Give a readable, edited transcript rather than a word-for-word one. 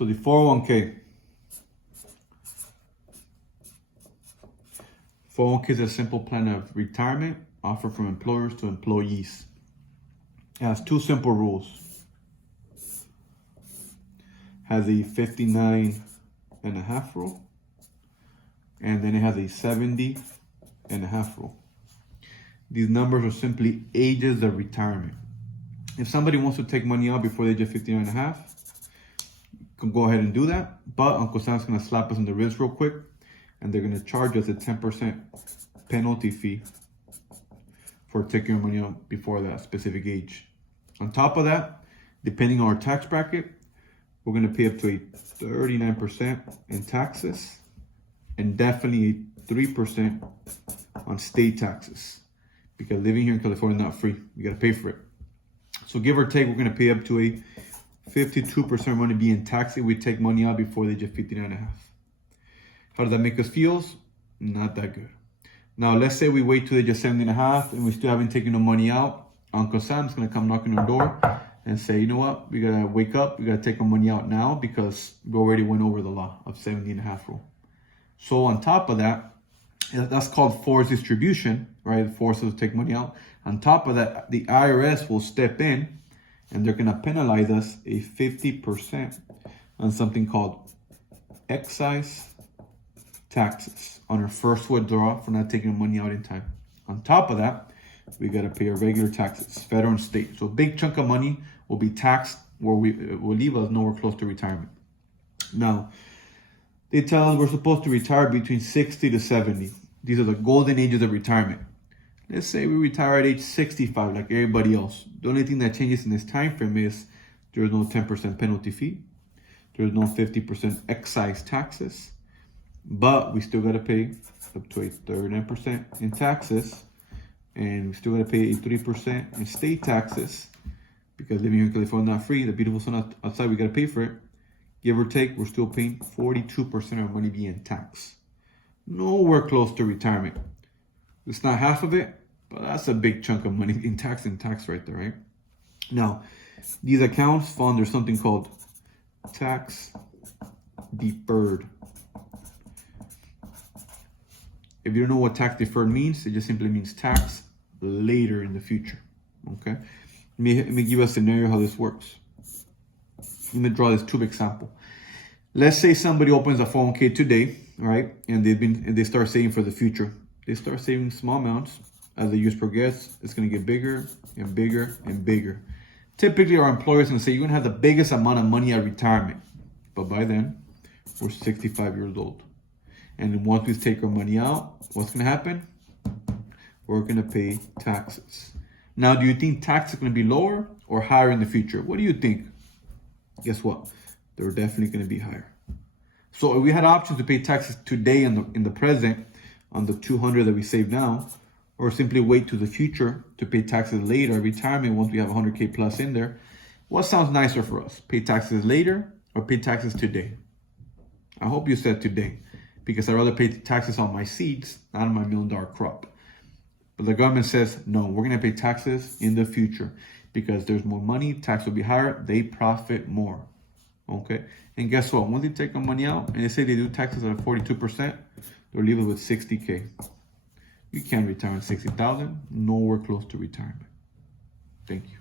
So the 401k. 401k is a simple plan of retirement offered from employers to employees. It has two simple rules. Has a 59.5 rule, and then it has a 70.5 rule. These numbers are simply ages of retirement. If somebody wants to take money out before the age of 59.5, you can go ahead and do that. But Uncle Sam's gonna slap us in the wrist real quick, and they're gonna charge us a 10% penalty fee for taking your money out before that specific age. On top of that, depending on our tax bracket, we're gonna pay up to a 39% in taxes and definitely a 3% on state taxes, because living here in California is not free. You gotta pay for it. So give or take, we're gonna pay up to a 52% money being taxed if we take money out before the age of 59.5. How does that make us feel? Not that good. Now, let's say we wait to the age of 70.5 and we still haven't taken no money out. Uncle Sam's gonna come knocking on the door and say, you know what, we gotta wake up, we gotta take our money out now because we already went over the law of 70.5 rule. So on top of that, that's called forced distribution, right? Force us to take money out. On top of that, the IRS will step in and they're gonna penalize us a 50% on something called excise taxes on our first withdrawal for not taking money out in time. On top of that, we got to pay our regular taxes, federal and state. So a big chunk of money will be taxed where we will leave us nowhere close to retirement. Now, they tell us we're supposed to retire between 60 to 70. These are the golden ages of retirement. Let's say we retire at age 65 like everybody else. The only thing that changes in this time frame is there's no 10% penalty fee. There's no 50% excise taxes. But we still got to pay up to a 39% in taxes. And we still got to pay a 3% in state taxes, because living here in California is not free. The beautiful sun outside, we got to pay for it. Give or take, we're still paying 42% of our money being taxed. Nowhere close to retirement. It's not half of it, but that's a big chunk of money in tax right there, right? Now, these accounts fall under something called tax deferred. If you don't know what tax deferred means, it just simply means tax later in the future, okay? Let me give you a scenario how this works. Let me draw this tube example. Let's say somebody opens a 401k today, right? And they start saving for the future. They start saving small amounts. As the years progress, it's gonna get bigger and bigger and bigger. Typically, our employers are gonna say, you're gonna have the biggest amount of money at retirement. But by then, we're 65 years old. And once we take our money out, what's going to happen? We're going to pay taxes. Now, do you think taxes are going to be lower or higher in the future? What do you think? Guess what? They're definitely going to be higher. So if we had options to pay taxes today in the present on the $200 that we save now, or simply wait to the future to pay taxes later at retirement once we have 100K plus in there, what sounds nicer for us? Pay taxes later or pay taxes today? I hope you said today, because I'd rather pay taxes on my seeds, not on my $1 million crop. But the government says, no, we're going to pay taxes in the future because there's more money, tax will be higher, they profit more. Okay? And guess what? Once they take the money out and they say they do taxes at 42%, they'll leave us with 60K. You can't retire on 60,000, nowhere close to retirement. Thank you.